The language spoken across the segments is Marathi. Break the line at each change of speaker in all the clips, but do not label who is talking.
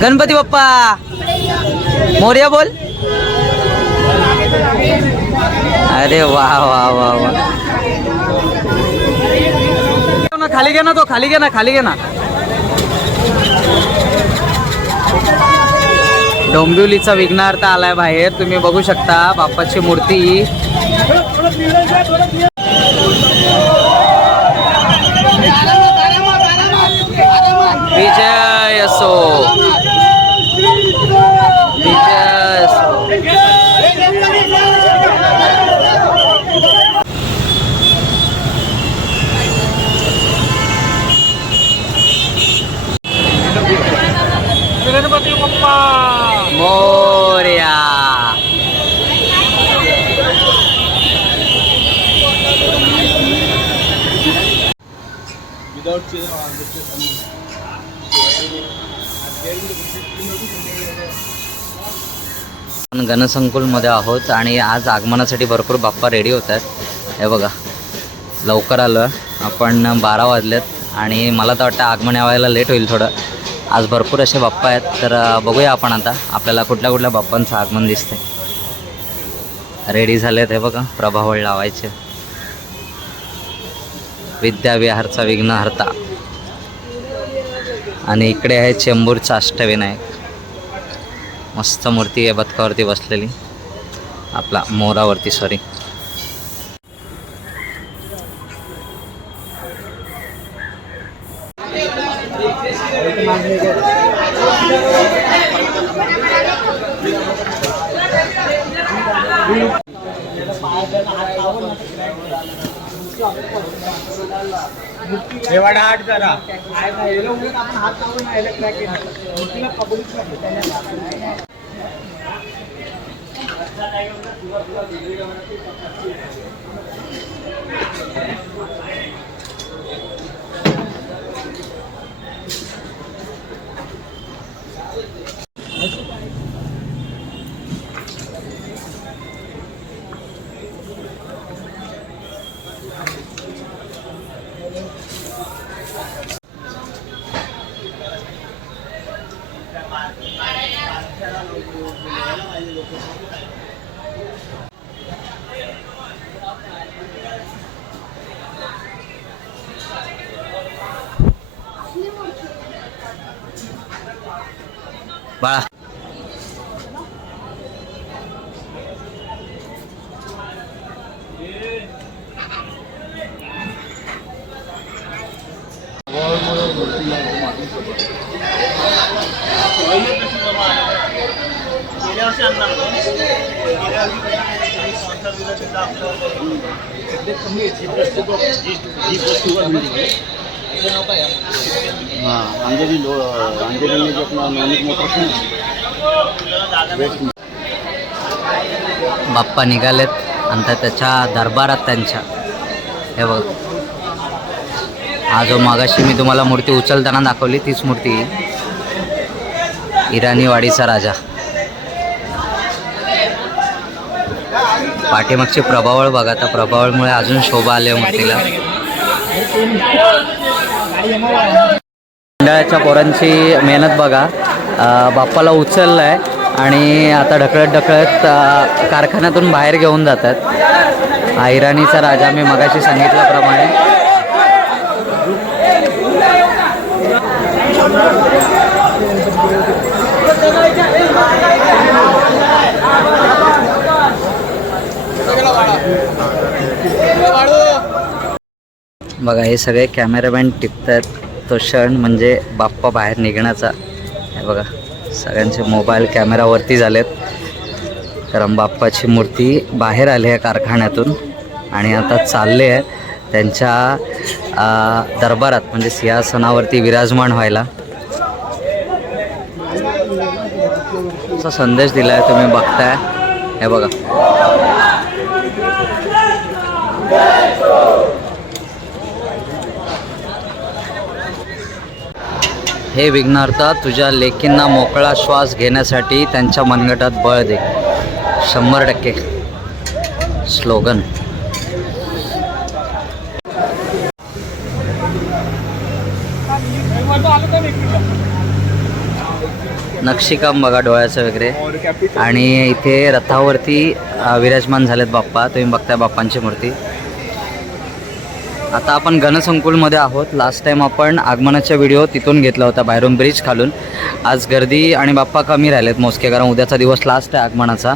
गणपती बाप्पा मोर्या बोल. अरे वा वा वा वा. ना, खाली घे ना तो खाली घे ना खाली घे ना. डोंबिवलीचा विघ्नार्थ आलाय बाहेर तुम्ही बघू शकता बाप्पाची मूर्ती. विजय असो विजय असो
गणपती बाप्पा
मोर्या आपण आहोत आणि आज आगमनासाठी भरपूर बाप्पा रेडी होत आहेत. हे बघा लवकर आलो आहे. आपण बारा वाजलेत आणि मला तर वाटतं आगमन यावायला लेट होईल थोडं. आज भरपूर असे बाप्पा आहेत तर बघूया आपण आता. आपल्याला कुठल्या कुठल्या बाप्पांचं आगमन दिसते रेडी झालेत हे बघा प्रभावळ लावायचे. विद्याविहारचा विघ्नहर्ता. आणि इकडे आहे चेंबूरचा अष्टविनायक. मस्त मूर्ती आहे बदकावरती बसलेली. आपला मोरावरती सॉरी
देवाडा आठ जरा
बाळा
गेल्या वर्षी आणणार होतो. गेल्या वर्षी sponsor दिलं तिथं आपलं
हाँ अंजलि लो अंजलि ने मोटर्स
बाप्पा निघालेत आणि त्याच्या दरबारात त्यांच्या. हे बघ. हा जो मागाशी मी तुम्हाला मूर्ती उचलताना दाखवली तीच मूर्ती. इराणी वाडीचा राजा. पाठीमागची प्रभावळ बघा त्या प्रभावळमुळे अजून शोभा आली मूर्तीला. मंडळाच्या पोरांची मेहनत बघा. बाप्पाला उचललं आहे आणि आता ढकळत ढकळत कारखान्यातून बाहेर घेऊन जातात. हा राजा मी मगाशी सांगितल्याप्रमाणे. बघा हे सगळे कॅमेरामॅन टिपतात तो क्षण म्हणजे बाप्पा बाहेर निघण्याचा. हे बघा सगळ्यांचे मोबाईल कॅमेरावरती झालेत. कारण बाप्पाची मूर्ती बाहेर आली आहे कारखान्यातून आणि आता चालले आहे त्यांच्या दरबारात म्हणजे सिंहासनावरती विराजमान व्हायला. असा संदेश दिला आहे तुम्ही बघताय. हे बघा. हे विघ्नार्था तुझ्या लेकींना मोकळा श्वास घेण्यासाठी त्यांच्या मनगटात बळ दे. शंभर टक्के. स्लोगन. नक्षीकाम बघा डोळ्याचं वगैरे. आणि इथे रथावरती विराजमान झालेत बाप्पा. तुम्ही बघताय बाप्पांची मूर्ती. आता आपण गणसंकुलमध्ये आहोत. लास्ट टाइम आपण आगमनाचा व्हिडिओ तिथून घेतला होता बाहेरून ब्रिज खालून. आज गर्दी आणि बाप्पा कमी राहिलेत मोजके कारण उद्याचा दिवस लास्ट आहे आगमनाचा.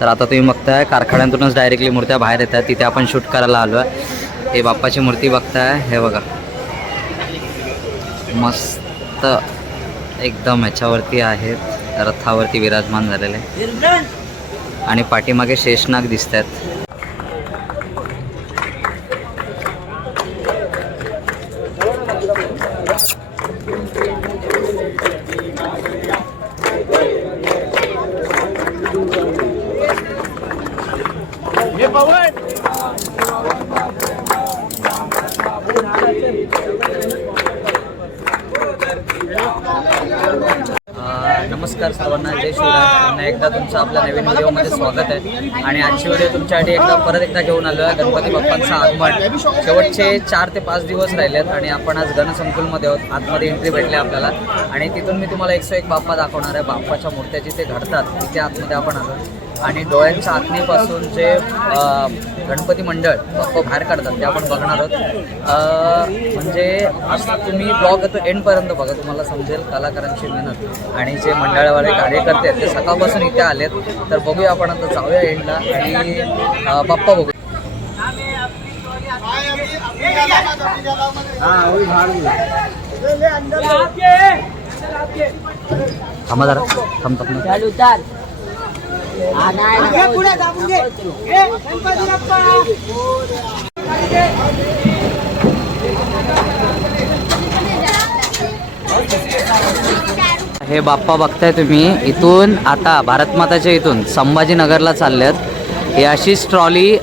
तर आता तुम्ही बघताय कारखान्यातूनच डायरेक्टली मूर्त्या बाहेर येतात. तिथे आपण शूट करायला आलो आहे. हे बाप्पाची मूर्ती बघताय. हे बघा. मस्त. एकदम ह्याच्यावरती आहेत. रथावरती विराजमान झालेले. आणि पाठीमागे शेषनाग दिसत आहेत नमस्कार सर्वांना जय शिवराय. पुन्हा एकदा तुमचं आपल्या नवीन व्हिडिओमध्ये स्वागत आहे. आणि आजची व्हिडिओ तुमच्यासाठी एकदा परत एकदा घेऊन आलो आहे गणपती बाप्पांचं आगमन. शेवटचे चार ते पाच दिवस राहिलेत आणि आपण आज गणसंकुलमध्ये आहोत. आतमध्ये एंट्री भेटली आपल्याला. आणि तिथून मी तुम्हाला एकशे एक बाप्पा दाखवणार आहे. बाप्पाच्या मूर्त्या जिथे घडतात तिथे आतमध्ये आपण आलो आणि डोळ्यांच्या आखणीपासून जे गणपती मंडळ बाप्पा बाहेर काढतात ते आपण बघणार आहोत. अ, म्हणजे असं तुम्ही ब्लॉग तो एंडपर्यंत बघा तुम्हाला समजेल कलाकारांची मेहनत आणि जे मंडळावाले कार्यकर्ते आहेत ते सकाळपासून इथे आलेत. तर बघूया आपण आता जाऊया एंडला आणि बाप्पा बघू. थांबा जरा हे बाप्पा बघताय तुम्ही इथून आता भारत माताच्या इथून संभाजीनगरला चालल्यात ही अशीच ट्रॉली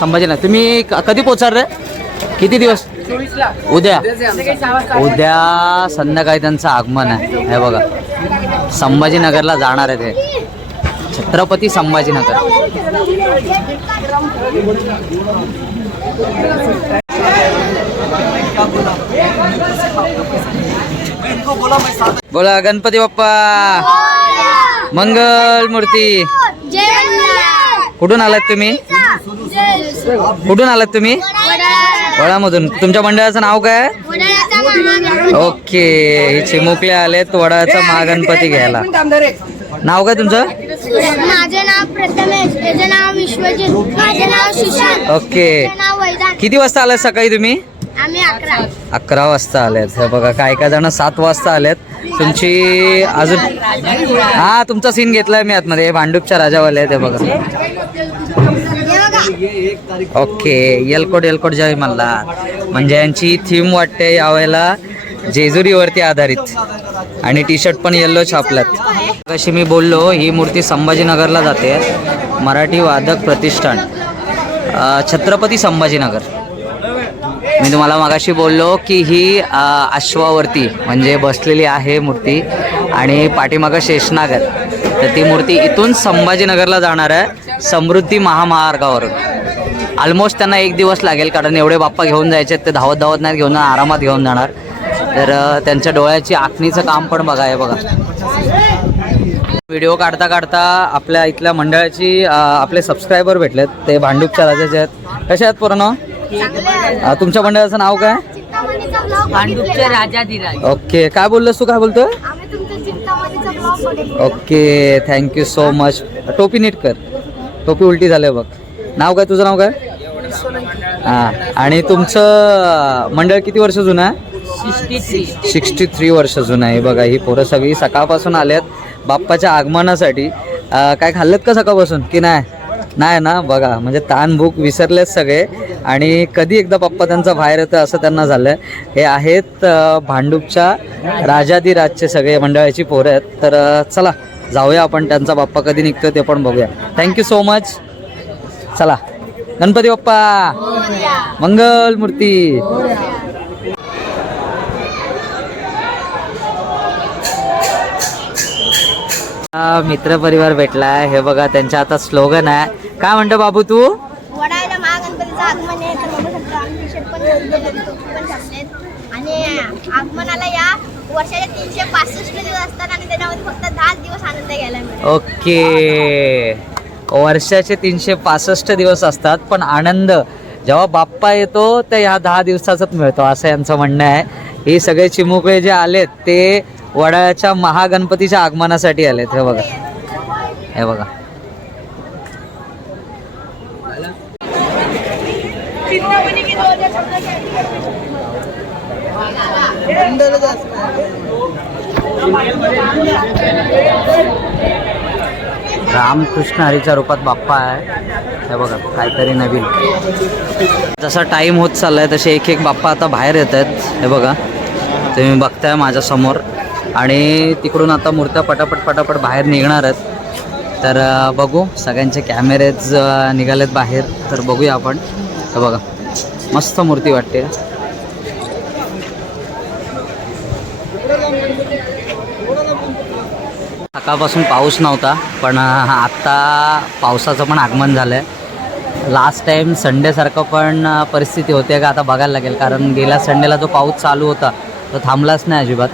संभाजीनगर. तुम्ही कधी पोचाल रे? किती दिवस? उद्या. उद्या संध्याकाळी त्यांचं आगमन आहे. हे बघा. संभाजीनगरला जाणार आहे ते. छत्रपती संभाजीनगर. बोला गणपती बाप्पा. मंगल मूर्ती. कुठून आलात तुम्ही? कुठून आलात तुम्ही? वडामधून. तुमच्या मंडळाचं नाव काय? ओके चिमुकले आलेत वडाचा महागणपती घ्यायला. नाव काय तुमचं?
माझे नाव प्रथमेश नाव विश्वजित माझे नाव सुशांत
ओके.
याचे नाव वैदान.
किती वाजता आलात सकाळी तुम्ही?
आम्ही अकरा.
अकरा वाजता आलेत. हे बघा काय काय जण सात वाजता आलेत. तुमची अजून हा तुमचा सीन घेतलाय मी आतमध्ये. हे भांडूपच्या राजावाले आहेत हे बघा.
हे बघा.
ओके. येलकोट येलकोट जय मल्हार म्हणजे यांची थीम वाटते यावेळेला जेजुरीवरती आधारित. आणि टी शर्ट पण येल्लो छापल्यात. कशी मी बोललो ही मूर्ती संभाजीनगरला जाते. मराठी वादक प्रतिष्ठान. छत्रपती संभाजीनगर. मी तुम्हाला मागाशी बोललो की ही अश्वावरती म्हणजे बसलेली आहे मूर्ती. आणि पाठीमागं शेषनागर. तर ती मूर्ती इथून संभाजीनगरला जाणार आहे समृद्धी महामार्गावरून. ऑलमोस्ट त्यांना एक दिवस लागेल कारण एवढे बाप्पा घेऊन जायचे आहेत, ते धावत धावत नाही घेऊन जाणार, आरामात घेऊन जाणार. तर त्यांच्या डोळ्याची आखणीचं काम पण बघा हे बघा. व्हिडिओ काढता काढता आपल्या इथल्या मंडळाची आपले सबस्क्रायबर भेटलेत. ते भांडूपच्या राजाचे आहेत. कसे आहेत पूर्ण तुमच्या मंडळाचं नाव काय?
चिंतामणीचा ब्लॉग
भांडूपचे राजाधिराज
ओके. काय बोललोस तू? काय बोलतोय?
आम्ही तुमचा चिंतामणीचा ब्लॉग बघितला
okay. Thank you so much टोपी नीट कर. टोपी उलटी झाली बघ. नाव काय? तुझं नाव काय? हां. आणि तुमचं मंडळ किती वर्ष जुनं आहे?
Sixty three.
वर्ष जुनं आहे बघा ही पोरं सगळी सकाळपासून आल्यात बाप्पाच्या आगमनासाठी. काय खाल्लेत का सकाळपासून? की नाही? नाही ना? बघा म्हणजे ताण भूक विसरलेत सगळे. आणि कधी एकदा पप्पा त्यांचा बाहेर येतं असं त्यांना झालं हे आहेत भांडूपच्या राजाधिराजचे सगळे मंडळाची पोरं आहेत. तर चला जाऊया आपण. त्यांचा बाप्पा कधी निघतो ते पण बघूया. थँक्यू सो मच चला गणपती बाप्पा. मंगल मूर्ती मित्र परिवार भेटलाय. हे बघा त्यांच्या आता स्लोगन आहे. काय म्हणतो बाबू तू?
वडायला महागणपतीचं आगमन आहे तर बघू शकतो आम्ही टी-शर्ट पण छापलेत, टोपी पण छापलेत. आणि आगमनाला या वर्षाचे तीनशे पासष्ट दिवस असतात आणि त्याच्यामध्ये फक्त दहा दिवस आनंद घ्यायला मिळतो.
ओके. वर्षाचे तीनशे पासष्ट दिवस असतात पण आनंद. जेव्हा बाप्पा येतो तर ह्या दहा दिवसाचाच मिळतो असं यांचं म्हणणं आहे. हे सगळे चिमुकळे जे आलेत ते वडाळ्याच्या महागणपतीच्या आगमनासाठी आलेत. हे बघा. हे बघा. रामकृष्ण हरीच्या रूपात बाप्पा आहे. हे बघा काहीतरी नवीन. जसा टाईम होत चाललाय तसे एक एक बाप्पा आता बाहेर येत आहेत. हे बघा. तुम्ही बघताय माझ्यासमोर. आणि तिकडून आता मूर्त्या पटापट पटापट बाहेर निघणार आहेत. तर बघू. सगळ्यांचे कॅमेरेज निघालेत बाहेर. तर बघूया आपण. तर बघा. मस्त मूर्ती वाटते. सकाळपासून पाऊस नव्हता पण आत्ता पावसाचं पण आगमन झालं आहे लास्ट टाईम संडेसारखं पण परिस्थिती होते का आता बघायला लागेल. कारण गेल्या संडेला जो पाऊस चालू होता तो थांबलाच नाही अजिबात.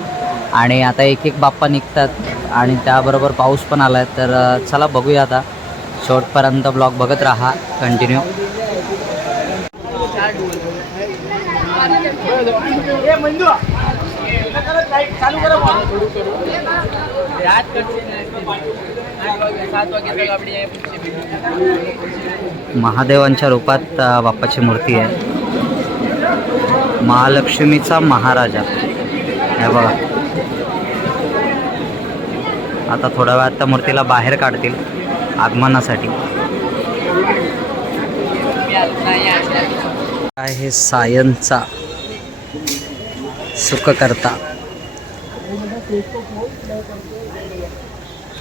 आणि आता एक एक बाप्पा निघतात आणि त्याबरोबर पाऊस पण आला आहे तर चला बघूया आता. शेवटपर्यंत ब्लॉग बघत राहा. कंटिन्यू महादेवांच्या रूपात बाप्पाची मूर्ती आहे. महालक्ष्मीचा महाराजा. हे बघा. आता थोड्या वेळात त्या मूर्तीला बाहेर काढतील आगमनासाठी. आहे सायनचा सुखकर्ता?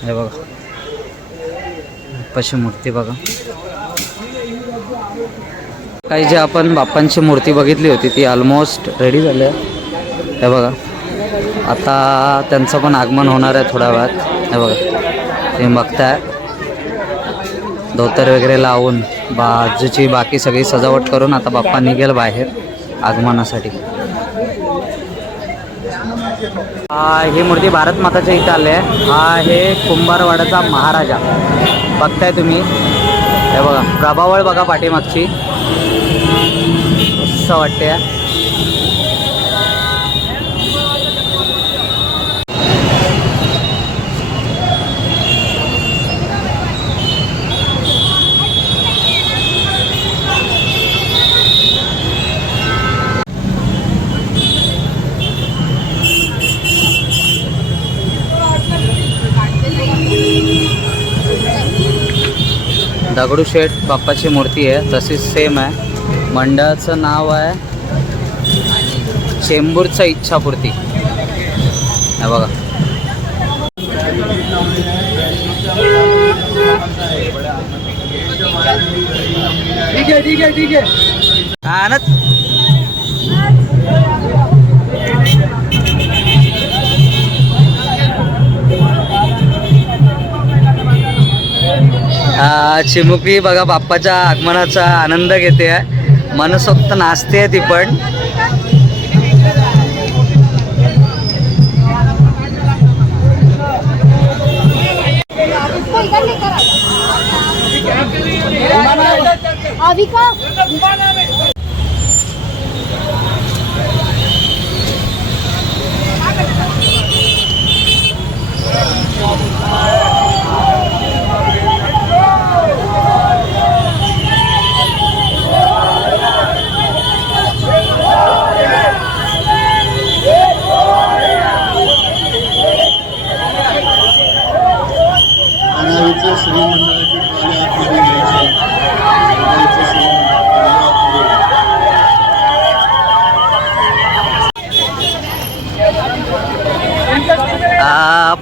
हे बघा. बाप्पाची मूर्ती बघा. काही जे आपण बाप्पांची मूर्ती बघितली होती ती ऑलमोस्ट रेडी झाली आहे. हे बघा. आता त्यांचं पण आगमन होणार आहे थोड्या वेळात. हे बघा तुम्ही बघताय. धोतर वगैरे लावून बाजूची बाकी सगळी सजावट करून आता बाप्पा निघेल बाहेर आगमनासाठी. हा ही मूर्ती भारत माताच्या इथं आली आहे. हा आहे कुंभारवाड्याचा महाराजा. बघताय तुम्ही. हे बघा प्रभावळ बघा पाठीमागची. असं वाटते. दगडूशेठ बाप्पाची मूर्ती आहे. तशीच सेम आहे. मंडळाचं नाव आहे चेंबूरचा इच्छापूर्ती. हे बघा.
ठीक आहे ठीक आहे ठीक आहे.
चिमुकली बघा बाप्पाच्या आगमनाचा आनंद घेते मनसोक्त नाचते ती पण.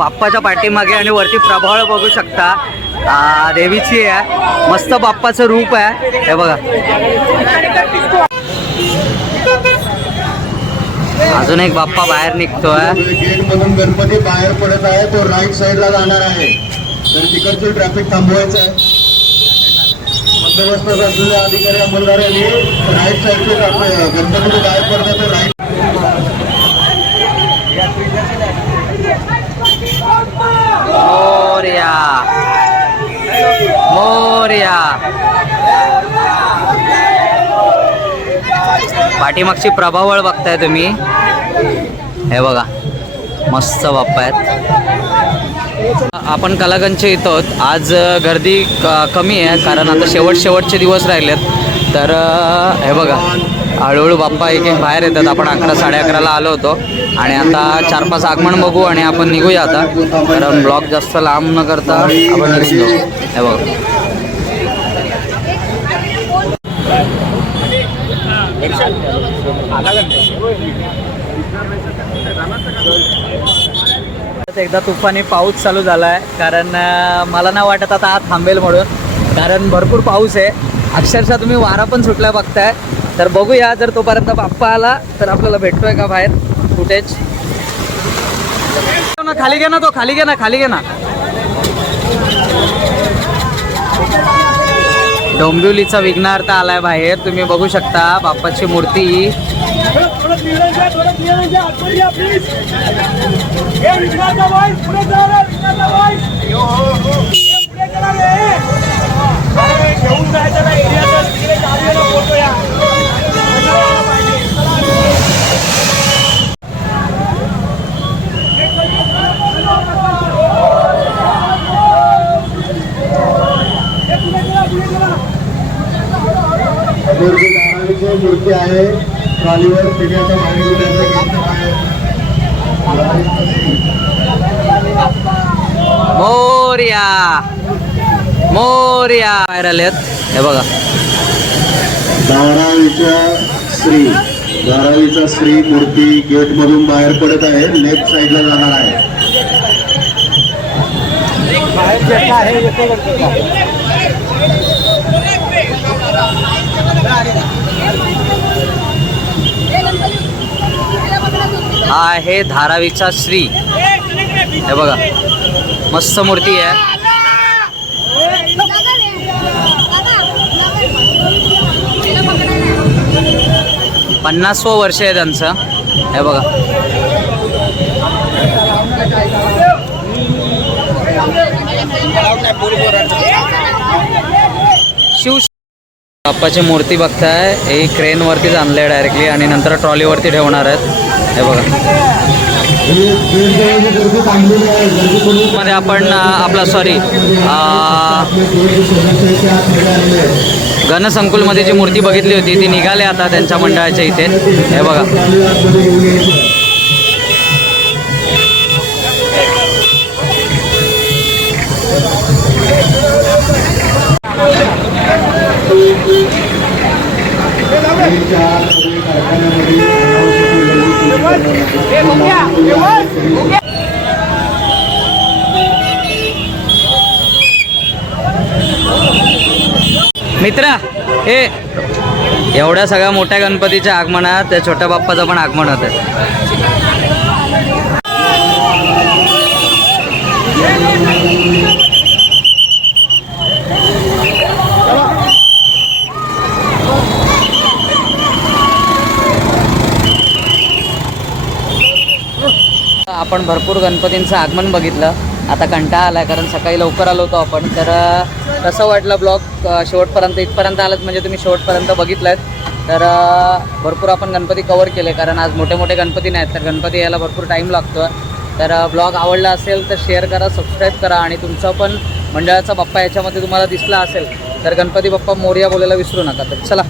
बाप्पाच्या पाठीमागे आणि वरती प्रभाळ बघू शकता. देवीची आहे. मस्त बाप्पाचं रूप आहे. हे बघा. अजून एक बाप्पा बाहेर निघतोय.
गेट मधून गणपती बाहेर पडत आहे तो राईट साईडला जाणार आहे तर तिकडचं ट्रॅफिक थांबवायचं आहे बंदोबस्त असलेल्या अधिकारी अंमलदारांनी राईट साईडचे गणपती बाहेर पडतात तर राईट
मोर्या मोर्या पाठीमागची प्रभावळ बघताय तुम्ही. हे बघा मस्त बाप्पा आहेत. आपण कलाकंदचे येतो आहोत. आज गर्दी क कमी आहे कारण आता शेवट शेवटचे दिवस राहिलेत. तर हे बघा हळूहळू बाप्पा एक एक बाहेर येतात. आपण अकरा साडे अकराला आलो होतो. आणि आता चार पाच आगमन बघू आणि आपण निघूया आता. कारण ब्लॉक जास्त लांब न करता आपण निघून जाऊ. हे बघा. एकदा तुफानी पाऊस चालू झाला आहे कारण मला ना वाटत आता हा थांबेल म्हणून. कारण भरपूर पाऊस आहे. अक्षरशः तुम्ही वारा पण सुटला बघताय. तर बघूया जर तोपर्यंत बाप्पा आला तर आपल्याला भेटतोय का बाहेर? फुटेज ना खाली घे ना तो खाली घे ना खाली घे ना. डोंबिवलीचा विघ्नार्थ आलाय बाहेर. तुम्ही बघू शकता बाप्पाची मूर्ती.
हे हे अरे घेऊन जायचं ना एरियाचा तिकडे जाऊया फोटो या. हे
मूर्ती आहे. ट्रॉलीवर आता बाहेर उड्याचं घेतलं बाहेर
मोर्या. मोर्या बाहेर आलेत हे बघा.
धारावीच्या श्री धारावीचा श्री मूर्ती गेट मधून बाहेर पडत आहे. लेफ्ट साईडला जाणार आहे.
हा आहे धारावीचा श्री. हे बघा. मस्त मूर्ती आहे. पन्नास वर्ष आहे त्यांचं. हे बघा. बाप्पाची मूर्ती बघताय. ही क्रेनवरतीच आणली आहे डायरेक्टली आणि नंतर ट्रॉलीवरती ठेवणार आहेत. हे बघा. मध्ये आपण आपला सॉरी घनसंकुलमध्ये जी मूर्ती बघितली होती ती निघाली आता त्यांच्या मंडळाच्या इथे. हे बघा. हे एवढ्या सगळ्या मोठ्या गणपतीच्या आगमनात त्या छोट्या बाप्पाचं पण आगमन होतं आपण भरपूर गणपतींचं आगमन बघितलं. आता कंटाळा आला कारण सकाळी लवकर आलो होतो आपण. तर कसं वाटलं ब्लॉग? शेवटपर्यंत इथपर्यंत आलात म्हणजे तुम्ही शेवटपर्यंत बघितलं तर भरपूर आपण गणपती कवर केले कारण आज मोठे मोठे गणपती नाहीत तर गणपती यायला भरपूर टाईम लागतो तर ब्लॉग आवडला असेल तर शेअर करा सबस्क्राईब करा आणि तुमचा पण मंडळाचा बाप्पा याच्यामध्ये तुम्हाला दिसला असेल तर गणपती बाप्पा मोर्या बोलायला विसरू नका तर. चला.